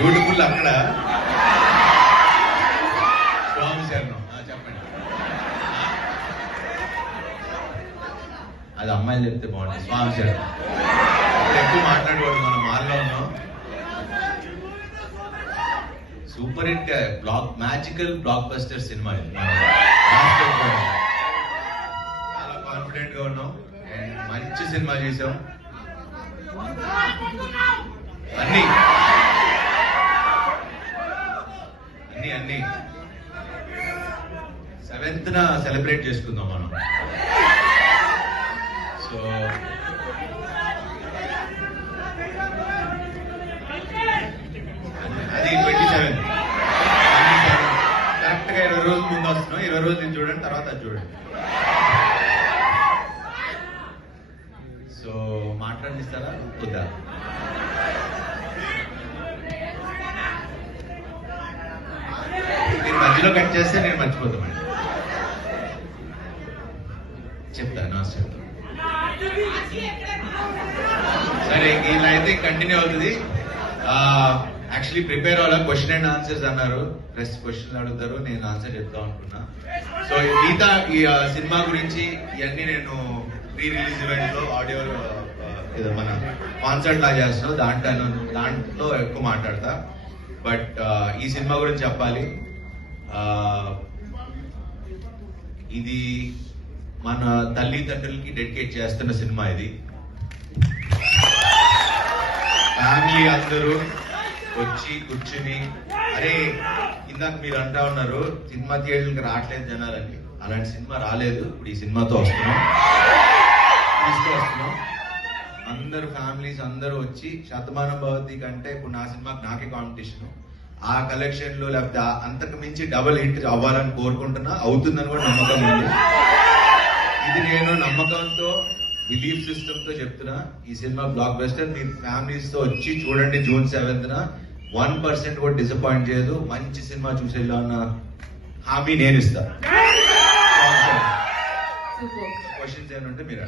Beautiful అక్కడ. స్వామి శరణం. చెప్పండి. అది అమ్మాయిలు చెప్తే బాగుంటుంది. స్వామి శరణం. ఎక్కువ మాట్లాడేవాడు మనం మాల్లో ఉన్నాం. Super hit block magical blockbuster cinema ఇది. చాలా కాన్ఫిడెంట్గా ఉన్నాం. అండ్ మంచి సినిమా చేసాం అన్నీ అన్ని. సెవెంత్ న సెలబ్రేట్ చేసుకుందాం మనం. సో అది ట్వంటీ సెవెన్ కరెక్ట్గా ఇరవై రోజుల ముందు వస్తున్నాం. ఇరవై రోజులు నేను చూడండి తర్వాత అది చూడండి. సో మాట్లాడిస్తారా? వద్దా? మధ్యలో కట్ చేస్తే నేను మర్చిపోతామండి. చెప్తా నా చెప్తా. సరే ఇలా అయితే కంటిన్యూ అవుతుంది. యాక్చువల్లీ ప్రిపేర్ అవ్వాలి క్వశ్చన్ అండ్ ఆన్సర్స్ అన్నారు. ప్రెస్ క్వశ్చన్ అడుగుతారు నేను ఆన్సర్ చెప్తా అనుకున్నా. సో మిగతా ఈ సినిమా గురించి ఇవన్నీ నేను ప్రీ రిలీజ్ ఈవెంట్లో ఆడియో ఏదో మన కాన్సర్ట్ లా చేస్తున్నాం. దాంట్లో దాంట్లో ఎక్కువ మాట్లాడతా. బట్ ఈ సినిమా గురించి చెప్పాలి. ఇది మన తల్లిదండ్రులకి డెడికేట్ చేస్తున్న సినిమా ఇది. ఫ్యామిలీ అందరూ వచ్చి కూర్చుని అరే ఇందాక మీరు అంటా ఉన్నారు సినిమా థియేటర్కి రావట్లేదు జనాలని అలాంటి సినిమా రాలేదు. ఇప్పుడు ఈ సినిమాతో వస్తున్నాం. తీసుకొస్తున్నాం. అందరు ఫ్యామిలీస్ అందరూ వచ్చి శతమానం భవతి కంటే ఇప్పుడు నా సినిమాకి నాకే కాంపిటీషన్ ఆ కలెక్షన్లో లేకపోతే అంతకు మించి డబుల్ హిట్ అవ్వాలని కోరుకుంటున్నా. అవుతుందని కూడా నమ్మకం ఉంది. ఇది నేను నమ్మకంతో బిలీఫ్ సిస్టమ్తో చెప్తున్నా. ఈ సినిమా బ్లాక్ బస్టర్ మీ ఫ్యామిలీస్తో వచ్చి చూడండి జూన్ సెవెంత్ న వన్ పర్సెంట్ కూడా డిసప్పాయింట్ చేయదు. మంచి సినిమా చూసేలా ఉన్న హామీ నేను ఇస్తా. సూపర్ క్వశ్చన్స్ ఏమంటే మీరు